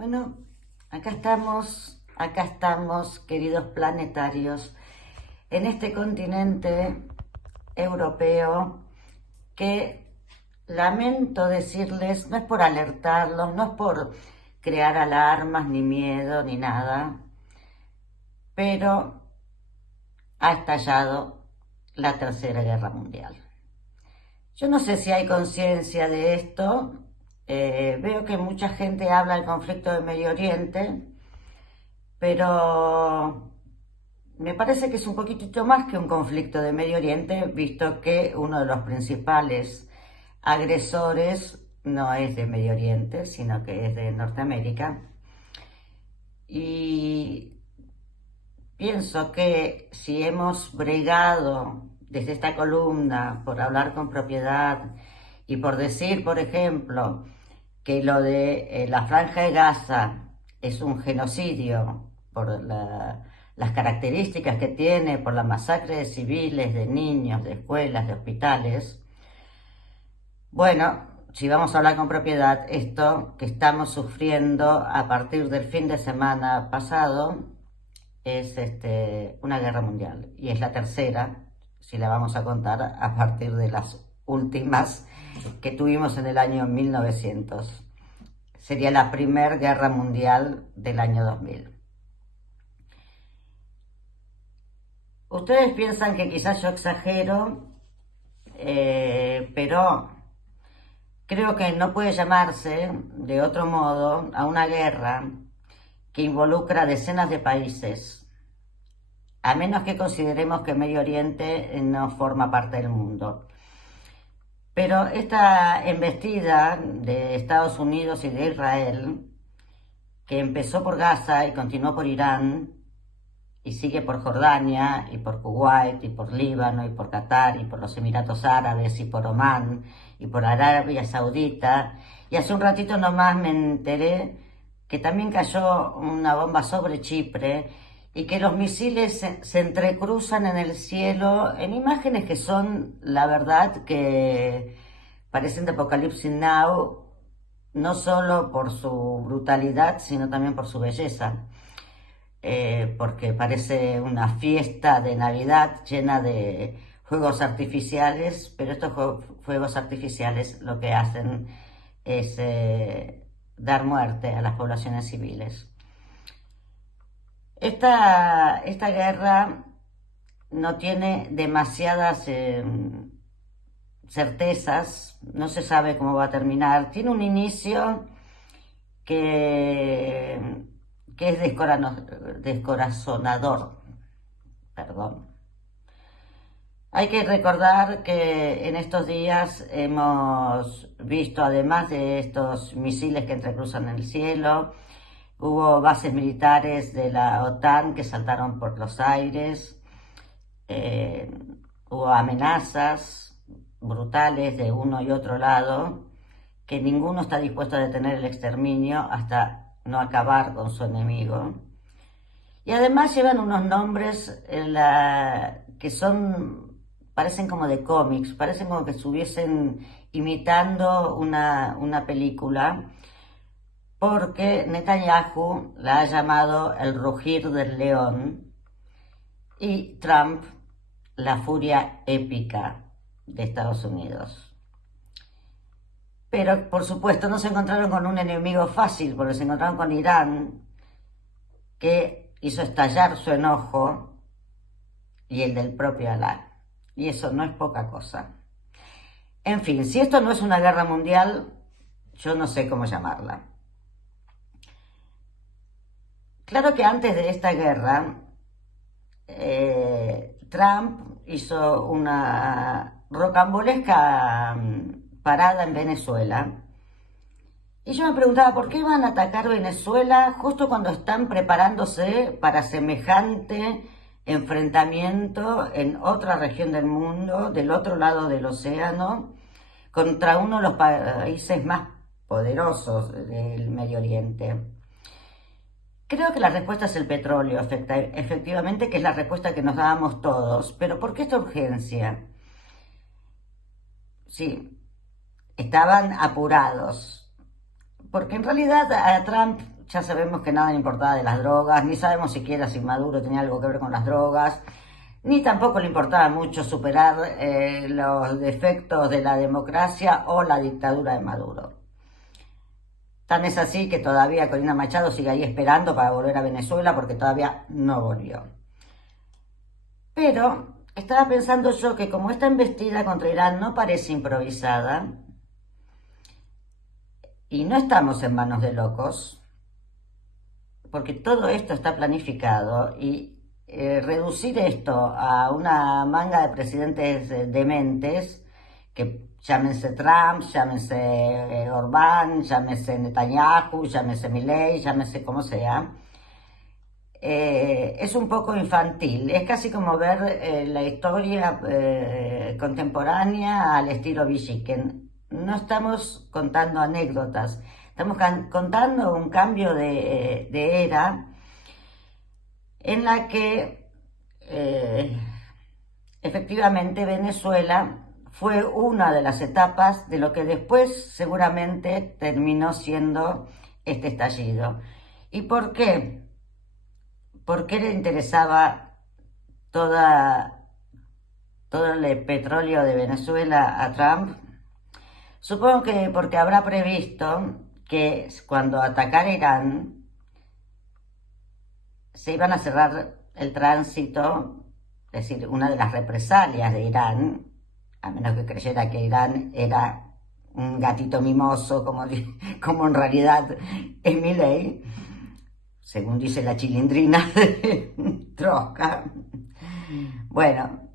Bueno, acá estamos, queridos planetarios, en este continente europeo que lamento decirles, no es por alertarlos, no es por crear alarmas, ni miedo, ni nada, pero ha estallado la Tercera Guerra Mundial. Yo no sé si hay conciencia de esto. Veo que mucha gente habla del conflicto de Medio Oriente, pero me parece que es un poquitito más que un conflicto de Medio Oriente, visto que uno de los principales agresores no es de Medio Oriente, sino que es de Norteamérica. Y pienso que si hemos bregado desde esta columna por hablar con propiedad y por decir, por ejemplo, que lo de la Franja de Gaza es un genocidio por las características que tiene, por la masacre de civiles, de niños, de escuelas, de hospitales. Bueno, si vamos a hablar con propiedad, esto que estamos sufriendo a partir del fin de semana pasado es una guerra mundial, y es la tercera, si la vamos a contar a partir de las últimas que tuvimos en el año 1900. Sería la primera guerra mundial del año 2000. Ustedes piensan que quizás yo exagero, pero creo que no puede llamarse de otro modo a una guerra que involucra decenas de países, a menos que consideremos que Medio Oriente no forma parte del mundo. Pero esta embestida de Estados Unidos y de Israel, que empezó por Gaza y continuó por Irán, y sigue por Jordania, y por Kuwait, y por Líbano, y por Qatar, y por los Emiratos Árabes, y por Omán, y por Arabia Saudita. Y hace un ratito nomás me enteré que también cayó una bomba sobre Chipre, y que los misiles se entrecruzan en el cielo en imágenes que son, la verdad, que parecen de Apocalipsis Now, no solo por su brutalidad, sino también por su belleza. Porque parece una fiesta de Navidad llena de fuegos artificiales, pero estos fuegos artificiales lo que hacen es dar muerte a las poblaciones civiles. Esta guerra no tiene demasiadas certezas, no se sabe cómo va a terminar. Tiene un inicio que es descorazonador. Perdón. Hay que recordar que en estos días hemos visto, además de estos misiles que entrecruzan el cielo, hubo bases militares de la OTAN que saltaron por los aires, hubo amenazas brutales de uno y otro lado, que ninguno está dispuesto a detener el exterminio hasta no acabar con su enemigo. Y además llevan unos nombres que parecen como de cómics, parecen como que estuviesen imitando una película, porque Netanyahu la ha llamado el rugir del león y Trump la furia épica de Estados Unidos. Pero, por supuesto, no se encontraron con un enemigo fácil, porque se encontraron con Irán, que hizo estallar su enojo y el del propio Alá. Y eso no es poca cosa. En fin, si esto no es una guerra mundial, yo no sé cómo llamarla. Claro que antes de esta guerra, Trump hizo una rocambolesca parada en Venezuela. Y yo me preguntaba, ¿por qué van a atacar Venezuela justo cuando están preparándose para semejante enfrentamiento en otra región del mundo, del otro lado del océano, contra uno de los países más poderosos del Medio Oriente? Creo que la respuesta es el petróleo, efectivamente, que es la respuesta que nos dábamos todos. Pero ¿por qué esta urgencia? Sí, estaban apurados, porque en realidad a Trump ya sabemos que nada le importaba de las drogas, ni sabemos siquiera si Maduro tenía algo que ver con las drogas, ni tampoco le importaba mucho superar los defectos de la democracia o la dictadura de Maduro. Tan es así que todavía Corina Machado sigue ahí esperando para volver a Venezuela porque todavía no volvió. Pero estaba pensando yo que como esta embestida contra Irán no parece improvisada y no estamos en manos de locos, porque todo esto está planificado y reducir esto a una manga de presidentes dementes, que llámense Trump, llámense Orbán, llámense Netanyahu, llámense Milei, llámense como sea, es un poco infantil. Es casi como ver la historia contemporánea al estilo Villiquen. No estamos contando anécdotas, estamos contando un cambio de era en la que efectivamente Venezuela fue una de las etapas de lo que después seguramente terminó siendo este estallido. ¿Y por qué? ¿Por qué le interesaba todo el petróleo de Venezuela a Trump? Supongo que porque habrá previsto que cuando atacara Irán se iban a cerrar el tránsito, es decir, una de las represalias de Irán, a menos que creyera que Irán era un gatito mimoso, como en realidad es Milei, según dice la chilindrina de Trotska. Bueno,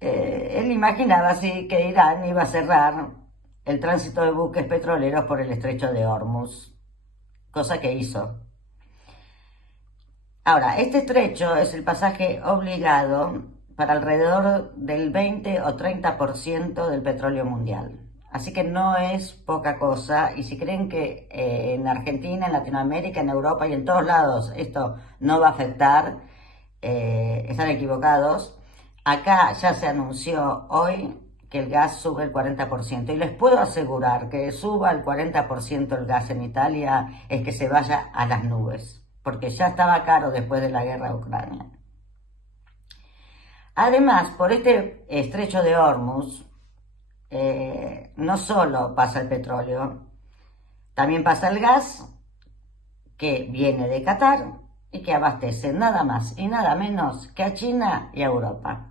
él imaginaba así que Irán iba a cerrar el tránsito de buques petroleros por el estrecho de Hormuz, cosa que hizo. Ahora, este estrecho es el pasaje obligado para alrededor del 20 o 30% del petróleo mundial. Así que no es poca cosa, y si creen que en Argentina, en Latinoamérica, en Europa y en todos lados esto no va a afectar, están equivocados. Acá ya se anunció hoy que el gas sube el 40%, y les puedo asegurar que suba el 40% el gas en Italia es que se vaya a las nubes, porque ya estaba caro después de la guerra de Ucrania. Además, por este estrecho de Hormuz, no solo pasa el petróleo, también pasa el gas, que viene de Qatar y que abastece nada más y nada menos que a China y a Europa.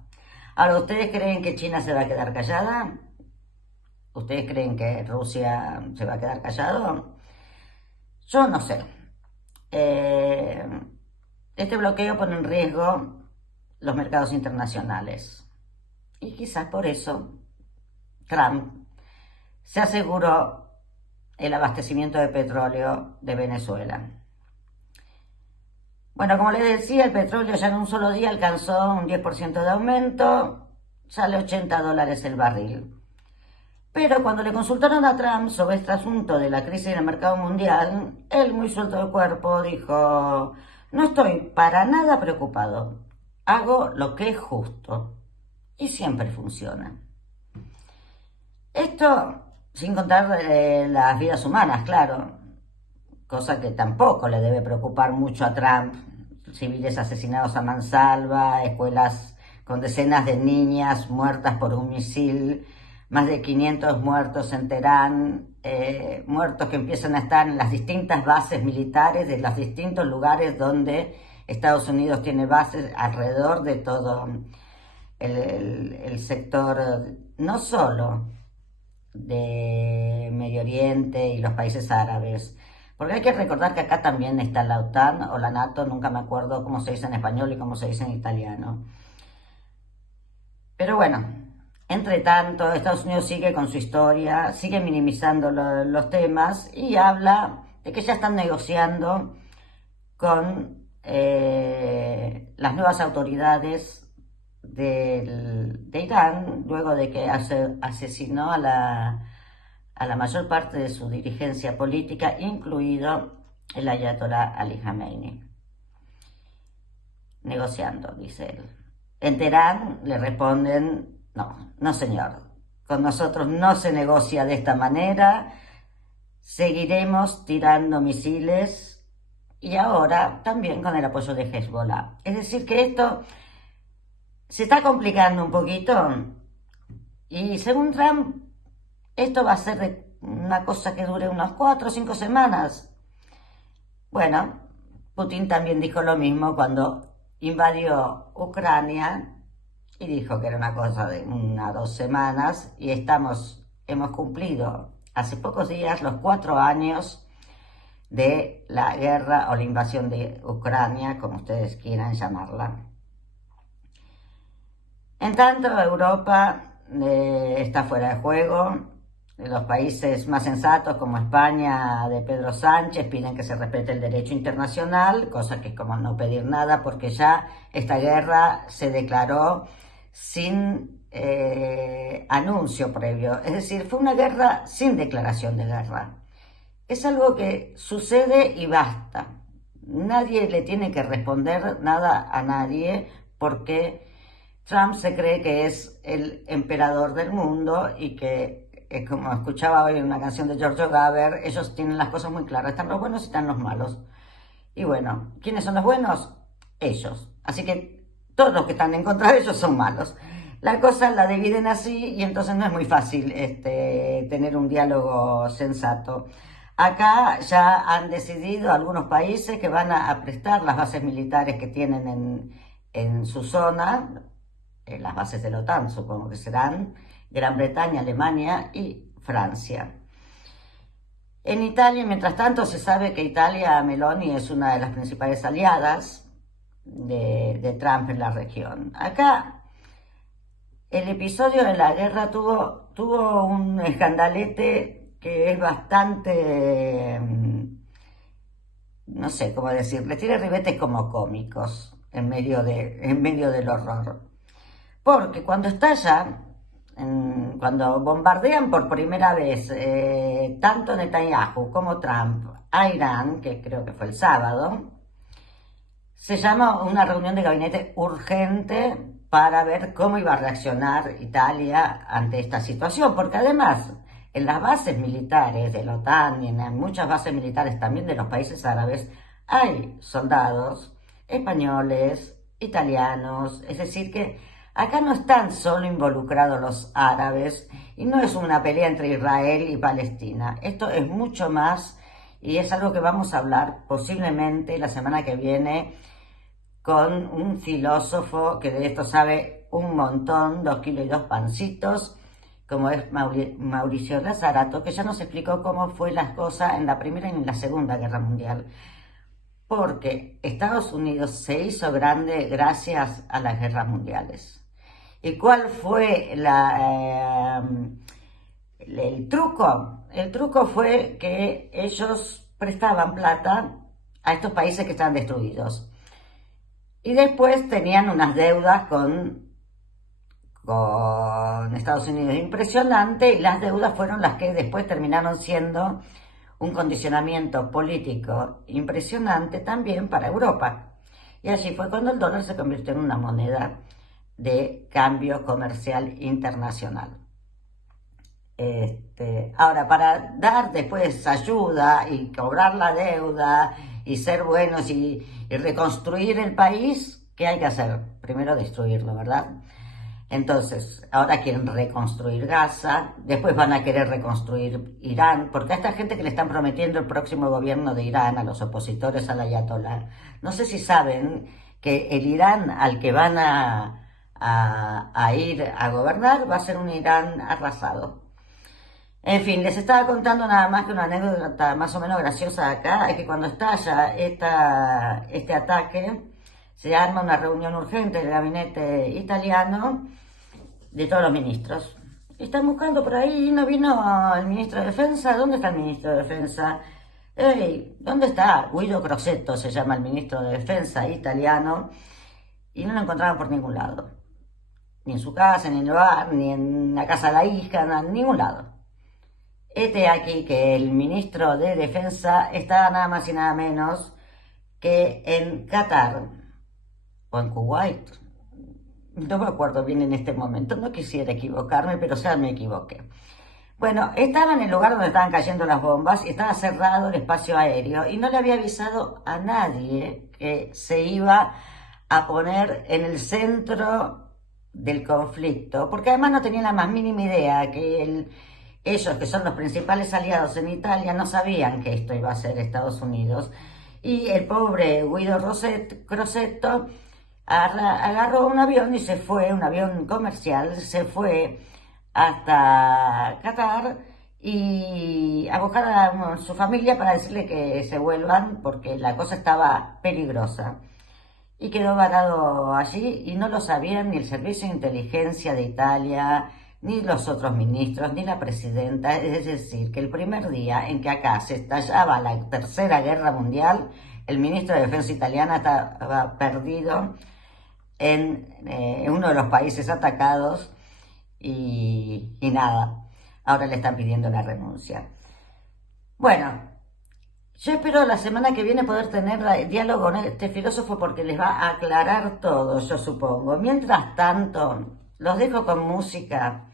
Ahora, ¿ustedes creen que China se va a quedar callada? ¿Ustedes creen que Rusia se va a quedar callado? Yo no sé. Este bloqueo pone en riesgo los mercados internacionales. Y quizás por eso Trump se aseguró el abastecimiento de petróleo de Venezuela. Bueno, como les decía, el petróleo ya en un solo día alcanzó un 10% de aumento, sale $80 el barril. Pero cuando le consultaron a Trump sobre este asunto de la crisis en el mercado mundial, él, muy suelto de cuerpo, dijo: no estoy para nada preocupado, hago lo que es justo. Y siempre funciona. Esto sin contar las vidas humanas, claro, cosa que tampoco le debe preocupar mucho a Trump. Civiles asesinados a mansalva, escuelas con decenas de niñas muertas por un misil, más de 500 muertos en Teherán, muertos que empiezan a estar en las distintas bases militares de los distintos lugares donde Estados Unidos tiene bases alrededor de todo el sector, no solo de Medio Oriente y los países árabes, porque hay que recordar que acá también está la OTAN o la NATO, nunca me acuerdo cómo se dice en español y cómo se dice en italiano. Pero bueno, entre tanto, Estados Unidos sigue con su historia, sigue minimizando los temas y habla de que ya están negociando con las nuevas autoridades de Irán, luego de que asesinó a la mayor parte de su dirigencia política, incluido el ayatolá Ali Khamenei. Negociando, dice él. En Teherán le responden: no señor, con nosotros no se negocia de esta manera, seguiremos tirando misiles y ahora también con el apoyo de Hezbollah. Es decir, que esto se está complicando un poquito y según Trump, esto va a ser una cosa que dure unas 4 o 5 semanas. Bueno, Putin también dijo lo mismo cuando invadió Ucrania y dijo que era una cosa de 1 o 2 semanas y hemos cumplido hace pocos días los 4 años de la guerra o la invasión de Ucrania, como ustedes quieran llamarla. En tanto, Europa está fuera de juego. Los países más sensatos como España de Pedro Sánchez piden que se respete el derecho internacional, cosa que es como no pedir nada porque ya esta guerra se declaró sin anuncio previo. Es decir, fue una guerra sin declaración de guerra. Es algo que sucede y basta. Nadie le tiene que responder nada a nadie porque Trump se cree que es el emperador del mundo y que, como escuchaba hoy en una canción de Giorgio Gaber, ellos tienen las cosas muy claras. Están los buenos y están los malos. Y bueno, ¿quiénes son los buenos? Ellos. Así que todos los que están en contra de ellos son malos. La cosa la dividen así y entonces no es muy fácil tener un diálogo sensato. Acá ya han decidido algunos países que van a prestar las bases militares que tienen en su zona, las bases de la OTAN supongo que serán, Gran Bretaña, Alemania y Francia. En Italia, mientras tanto, se sabe que Italia, Meloni, es una de las principales aliadas de Trump en la región. Acá el episodio de la guerra tuvo un escandalete que es bastante, no sé cómo decirle, tiene ribetes como cómicos en medio del horror. Porque cuando estalla, cuando bombardean por primera vez tanto Netanyahu como Trump a Irán, que creo que fue el sábado, se llama una reunión de gabinete urgente para ver cómo iba a reaccionar Italia ante esta situación, porque además en las bases militares de la OTAN y en muchas bases militares también de los países árabes hay soldados españoles, italianos, es decir que acá no están solo involucrados los árabes y no es una pelea entre Israel y Palestina, esto es mucho más y es algo que vamos a hablar posiblemente la semana que viene con un filósofo que de esto sabe un montón, 2 kilos y 2 pancitos, como es Mauricio Lazarato, que ya nos explicó cómo fue las cosas en la Primera y en la Segunda Guerra Mundial. Porque Estados Unidos se hizo grande gracias a las guerras mundiales. ¿Y cuál fue el truco? El truco fue que ellos prestaban plata a estos países que estaban destruidos. Y después tenían unas deudas con Estados Unidos impresionante y las deudas fueron las que después terminaron siendo un condicionamiento político impresionante también para Europa. Y allí fue cuando el dólar se convirtió en una moneda de cambio comercial internacional. Ahora, para dar después ayuda y cobrar la deuda y ser buenos y reconstruir el país, ¿qué hay que hacer? Primero destruirlo, ¿verdad? Entonces, ahora quieren reconstruir Gaza, después van a querer reconstruir Irán, porque a esta gente que le están prometiendo el próximo gobierno de Irán, a los opositores al ayatolá, no sé si saben que el Irán al que van a ir a gobernar va a ser un Irán arrasado. En fin, les estaba contando nada más que una anécdota más o menos graciosa de acá, es que cuando estalla este ataque, se arma una reunión urgente del gabinete italiano de todos los ministros. Están buscando por ahí, no vino el ministro de Defensa. ¿Dónde está el ministro de Defensa? Hey, ¿dónde está? Guido Crosetto se llama el ministro de Defensa italiano y no lo encontraban por ningún lado. Ni en su casa, ni en el bar, ni en la casa de la hija, en ningún lado. Aquí que el ministro de Defensa está nada más y nada menos que en Qatar o en Kuwait, no me acuerdo bien en este momento, no quisiera equivocarme, pero ya me equivoqué. Bueno, estaba en el lugar donde estaban cayendo las bombas y estaba cerrado el espacio aéreo y no le había avisado a nadie que se iba a poner en el centro del conflicto, porque además no tenían la más mínima idea que ellos, que son los principales aliados en Italia, no sabían que esto iba a ser Estados Unidos. Y el pobre Guido Crosetto agarró un avión y se fue, un avión comercial, se fue hasta Qatar y a buscar a su familia para decirle que se vuelvan porque la cosa estaba peligrosa. Y quedó varado allí y no lo sabían ni el Servicio de Inteligencia de Italia, ni los otros ministros, ni la presidenta. Es decir, que el primer día en que acá se estallaba la Tercera Guerra Mundial, el ministro de Defensa italiana estaba perdido en uno de los países atacados y nada, ahora le están pidiendo la renuncia. Bueno, yo espero la semana que viene poder tener diálogo con este filósofo porque les va a aclarar todo, yo supongo. Mientras tanto, los dejo con música,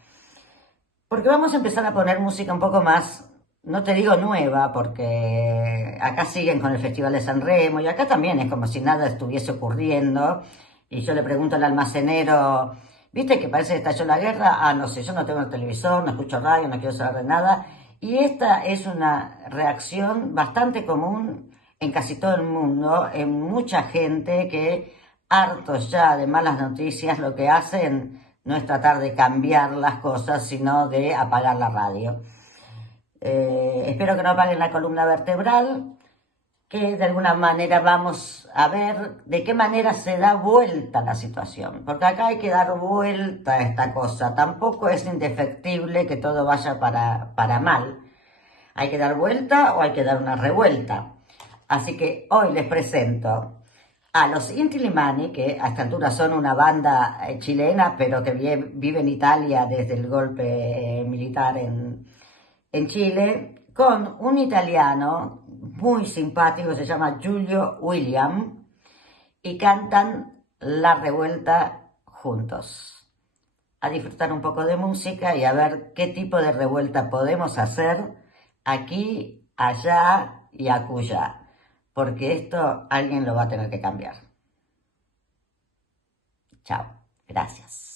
porque vamos a empezar a poner música un poco más, no te digo nueva, porque acá siguen con el Festival de San Remo y acá también es como si nada estuviese ocurriendo. Y yo le pregunto al almacenero, ¿viste que parece que estalló la guerra? Ah, no sé, yo no tengo el televisor, no escucho radio, no quiero saber de nada. Y esta es una reacción bastante común en casi todo el mundo, en mucha gente que, hartos ya de malas noticias, lo que hacen no es tratar de cambiar las cosas, sino de apagar la radio. Espero que no apaguen la columna vertebral, que de alguna manera vamos a ver de qué manera se da vuelta la situación, porque acá hay que dar vuelta a esta cosa, tampoco es indefectible que todo vaya para mal, hay que dar vuelta o hay que dar una revuelta. Así que hoy les presento a los Inti Illimani, que a esta altura son una banda chilena, pero que vive en Italia desde el golpe militar en Chile, con un italiano muy simpático, se llama Giulio William, y cantan La Revuelta juntos. A disfrutar un poco de música y a ver qué tipo de revuelta podemos hacer aquí, allá y acullá, porque esto alguien lo va a tener que cambiar. Chao, gracias.